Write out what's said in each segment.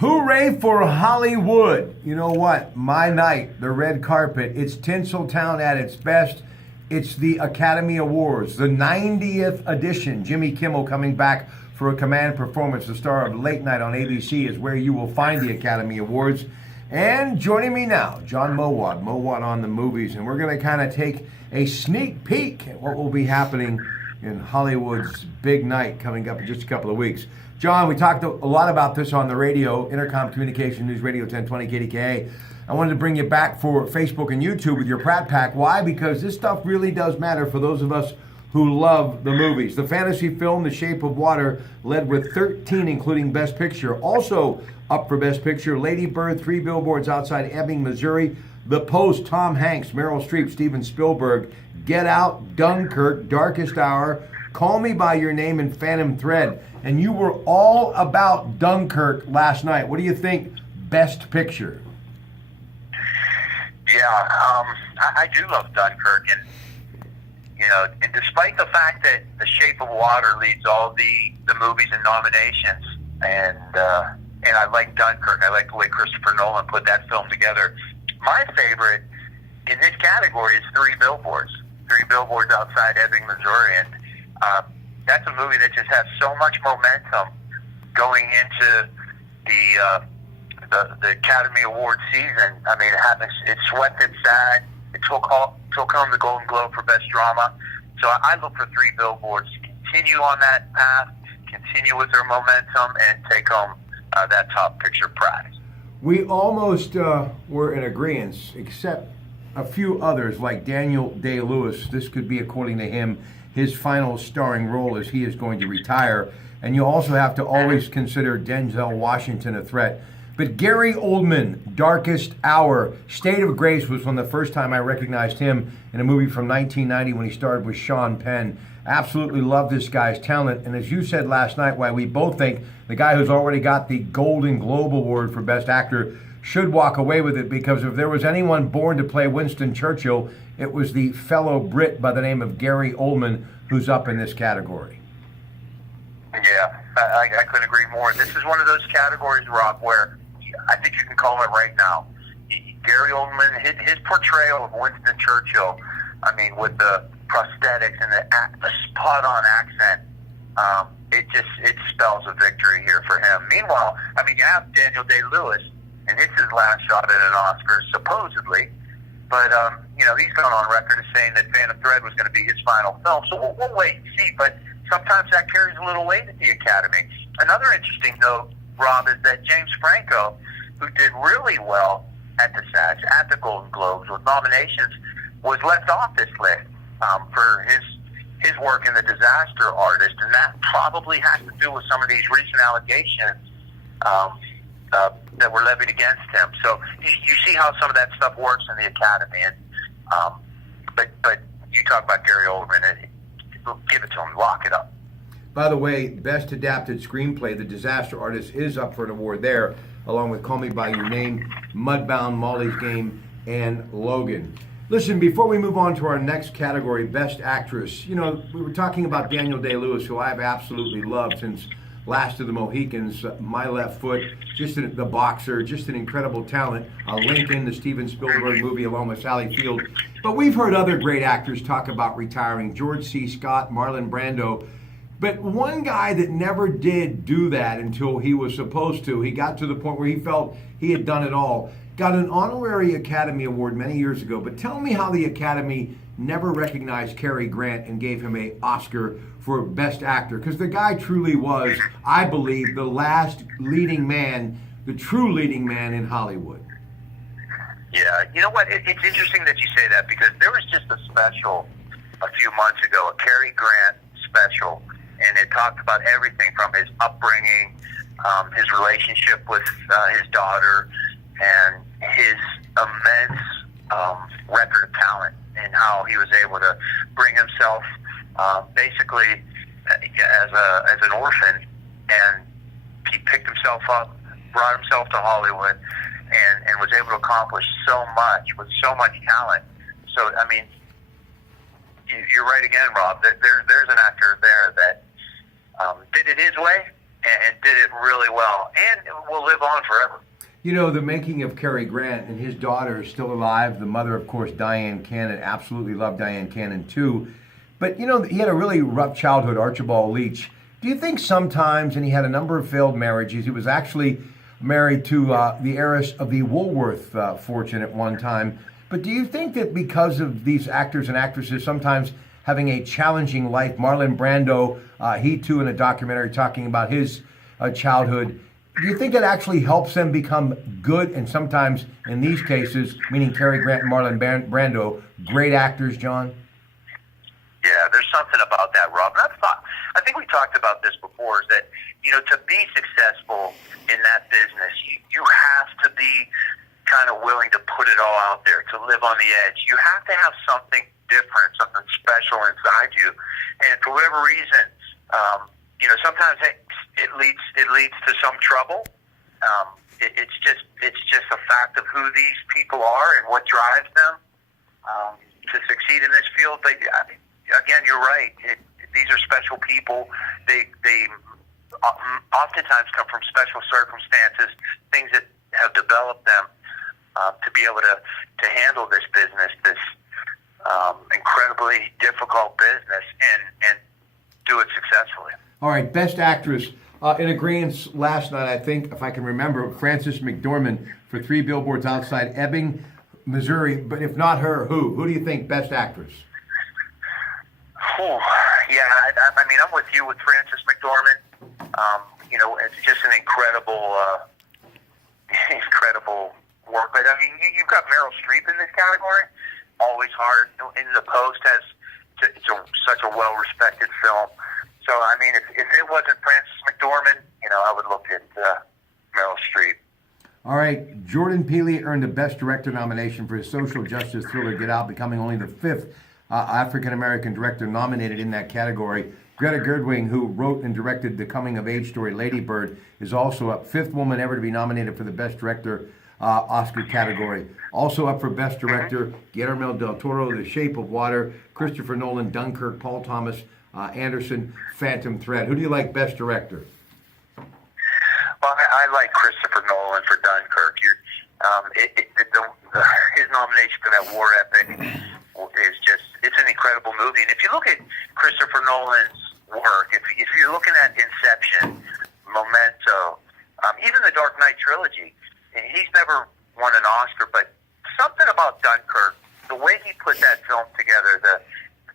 Hooray for Hollywood. You know what? My night, the red carpet, it's Tinseltown at its best. It's the Academy Awards, the 90th edition. Jimmy Kimmel coming back for a command performance. The star of Late Night on ABC is where you will find the Academy Awards. And joining me now, John Mowat on the movies. And we're going to kind of take a sneak peek at what will be happening in Hollywood's big night coming up in just a couple of weeks. John, we talked a lot about this on the radio, Intercom Communication News Radio 1020 KDKA. I wanted to bring you back for Facebook and YouTube with your Pratte Pack. Why? Because this stuff really does matter for those of us who love the movies. The fantasy film The Shape of Water led with 13, including Best Picture. Also up for Best Picture, Lady Bird, Three Billboards Outside Ebbing, Missouri, The Post, Tom Hanks, Meryl Streep, Steven Spielberg, Get Out, Dunkirk, Darkest Hour, Call Me By Your Name, and Phantom Thread. And you were all about Dunkirk last night. What do you think, Best Picture? Yeah, I do love Dunkirk, and and despite the fact that The Shape of Water leads all the movies and nominations, and I like Dunkirk. I like the way Christopher Nolan put that film together. My favorite in this category is Three Billboards. Three Billboards Outside Ebbing, Missouri, and that's a movie that just has so much momentum going into the Academy Award season. I mean, it swept its SAG. It took home the Golden Globe for Best Drama. So I look for Three Billboards to continue on that path, continue with their momentum, and take home that top picture prize. We almost were in agreement, except a few others, like Daniel Day-Lewis. This could be, according to him, his final starring role as he is going to retire. And you also have to always consider Denzel Washington a threat. But Gary Oldman, Darkest Hour, State of Grace was from the first time I recognized him in a movie from 1990 when he starred with Sean Penn. Absolutely love this guy's talent. And as you said last night, why we both think the guy who's already got the Golden Globe Award for Best Actor should walk away with it, because if there was anyone born to play Winston Churchill, it was the fellow Brit by the name of Gary Oldman who's up in this category. Yeah, I couldn't agree more. This is one of those categories, Rob, where I think you can call it right now. Gary Oldman, his portrayal of Winston Churchill, I mean, with the prosthetics and the spot-on accent, it spells a victory here for him. Meanwhile, I mean, you have Daniel Day-Lewis, and it's his last shot at an Oscar, supposedly. But, he's gone on record as saying that Phantom Thread was going to be his final film. So we'll wait and see. But sometimes that carries a little weight at the Academy. Another interesting note, Rob, is that James Franco, who did really well at the SAGs, at the Golden Globes, with nominations, was left off this list for his work in The Disaster Artist. And that probably has to do with some of these recent allegations that were levied against him. So you see how some of that stuff works in the Academy. And but you talk about Gary Oldman, give it to him, lock it up. By the way, Best Adapted Screenplay, The Disaster Artist is up for an award there, along with Call Me By Your Name, Mudbound, Molly's Game, and Logan. Listen, before we move on to our next category, Best Actress, we were talking about Daniel Day-Lewis, who I've absolutely loved since Last of the Mohicans, My Left Foot, the boxer, just an incredible talent. Lincoln, the Steven Spielberg movie, along with Sally Field. But we've heard other great actors talk about retiring, George C. Scott, Marlon Brando. But one guy that never did do that until he was supposed to, he got to the point where he felt he had done it all, got an honorary Academy Award many years ago. But tell me how the Academy never recognized Cary Grant and gave him an Oscar for Best Actor, because the guy truly was, I believe, the last leading man, the true leading man in Hollywood. Yeah, you know what? It's interesting that you say that, because there was just a special a few months ago, a Cary Grant special, and it talked about everything from his upbringing, his relationship with his daughter, and his immense record of talent, and how he was able to bring himself basically as an orphan, and he picked himself up, brought himself to Hollywood, and was able to accomplish so much with so much talent. So, I mean, you're right again, Rob. There's an actor there that did it his way, and did it really well, and will live on forever. You know, the making of Cary Grant, and his daughter is still alive. The mother, of course, Diane Cannon. Absolutely loved Diane Cannon, too. But, you know, he had a really rough childhood, Archibald Leach. Do you think sometimes, and he had a number of failed marriages, he was actually married to the heiress of the Woolworth fortune at one time. But do you think that because of these actors and actresses sometimes having a challenging life, Marlon Brando, he too in a documentary talking about his childhood, do you think that actually helps them become good and sometimes, in these cases, meaning Cary Grant and Marlon Brando, great actors, John? Yeah, there's something about that, Rob. And I think we talked about this before, is that, you know, to be successful in that business, you have to be kind of willing to put it all out there, to live on the edge. You have to have something different, something special inside you. And for whatever reason, you know, sometimes it leads to some trouble. It's just a fact of who these people are and what drives them to succeed in this field. But again, you're right. These are special people. They oftentimes come from special circumstances, things that have developed them to be able to handle this business, this incredibly difficult business, and do it successfully. All right, Best Actress. In agreement last night, I think, if I can remember, Frances McDormand for 3 Billboards Outside Ebbing, Missouri. But if not her, who? Who do you think Best Actress? Yeah, I mean, I'm with you with Frances McDormand. You know, it's just an incredible work. But I mean, you've got Meryl Streep in this category. Always Hard in the Post it's such a well-respected film. So I mean, if it wasn't Frances McDormand, you know, I would look at Meryl Streep. All right, Jordan Peele earned the Best Director nomination for his social justice thriller Get Out, becoming only the 5th African-American director nominated in that category. Greta Gerwig, who wrote and directed the coming-of-age story Lady Bird, is also up. 5th woman ever to be nominated for the Best Director Oscar category. Also up for Best Director, Guillermo del Toro, The Shape of Water, Christopher Nolan, Dunkirk, Paul Thomas Anderson, Phantom Thread. Who do you like Best Director? Well, I like Christopher Nolan for Dunkirk. His nomination for that war epic is it's an incredible movie. And if you look at Christopher Nolan's work, if you're looking at Inception, Memento, even the Dark Knight trilogy, he's never won an Oscar, but something about Dunkirk, the way he put that film together,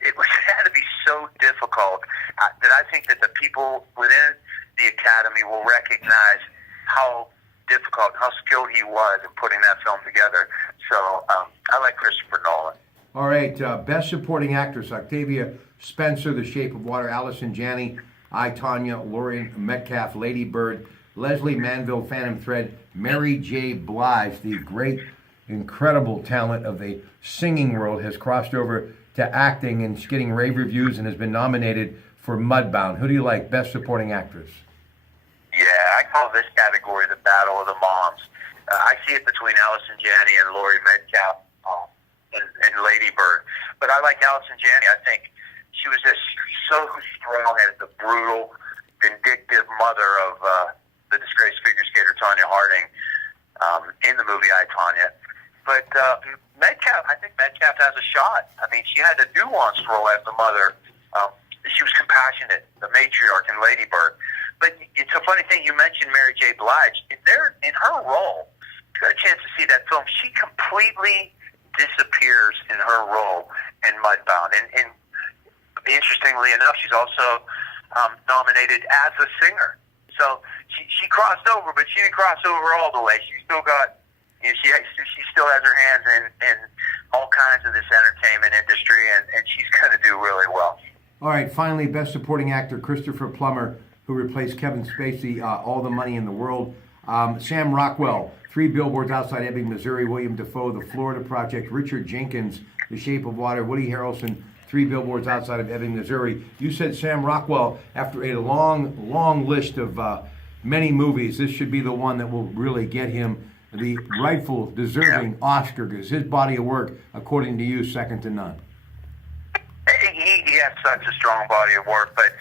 it had to be so difficult that I think that the people within the Academy will recognize how difficult, how skilled he was in putting that film together. So I like Christopher Nolan. All right, Best Supporting Actress, Octavia Spencer, The Shape of Water, Allison Janney, I, Tonya, Laurie Metcalf, Lady Bird, Leslie Manville, Phantom Thread, Mary J. Blige, the great, incredible talent of the singing world, has crossed over to acting and is getting rave reviews and has been nominated for Mudbound. Who do you like, Best Supporting Actress? Yeah, I call this category the Battle of the Moms. I see it between Allison Janney and Laurie Metcalf and Lady Bird. But I like Allison Janney. I think she was just so strong as the brutal, vindictive mother of the disgraced figure skater Tonya Harding in the movie I, Tonya. But Metcalf, I think Metcalf has a shot. I mean, she had a nuanced role as the mother. She was compassionate, the matriarch in Lady Bird. But it's a funny thing, you mentioned Mary J. Blige. In her role, you got a chance to see that film, she completely disappears in her role in Mudbound. And interestingly enough, she's also nominated as a singer. So she crossed over, but she didn't cross over all the way. She still got, you know, she still has her hands in all kinds of this entertainment industry, and she's going to do really well. All right, finally, Best Supporting Actor, Christopher Plummer, who replaced Kevin Spacey, All the Money in the World. Sam Rockwell, 3 Billboards Outside Ebbing, Missouri. William Dafoe, The Florida Project. Richard Jenkins, The Shape of Water. Woody Harrelson, 3 Billboards Outside of Ebbing, Missouri. You said Sam Rockwell, after a long list of many movies, this should be the one that will really get him the rightful, deserving Oscar, because his body of work, according to you, second to none. Yeah, has such a strong body of work. But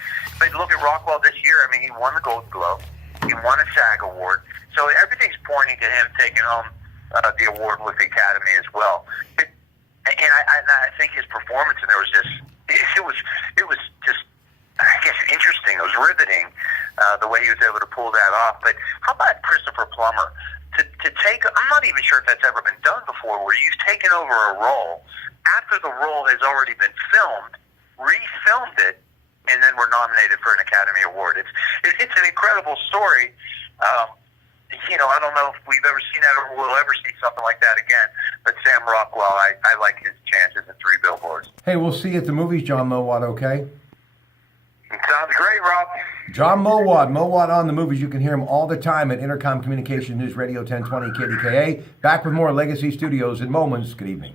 look at Rockwell this year. I mean, he won the Golden Globe. He won a SAG award. So everything's pointing to him taking home the award with the Academy as well. I think his performance, and there was just it was just, I guess, interesting. It was riveting the way he was able to pull that off. But how about Christopher Plummer to take? I'm not even sure if that's ever been done before, where you've taken over a role after the role has already been filmed, refilmed it, and then we're nominated for an Academy Award. It's an incredible story. I don't know if we've ever seen that or we'll ever see something like that again. But Sam Rockwell, I like his chances in Three Billboards. Hey, we'll see you at the movies, John Mowat, okay? Sounds great, Rob. John Mowat on the movies. You can hear him all the time at Intercom Communications News Radio 1020 KDKA. Back with more Legacy Studios in moments. Good evening.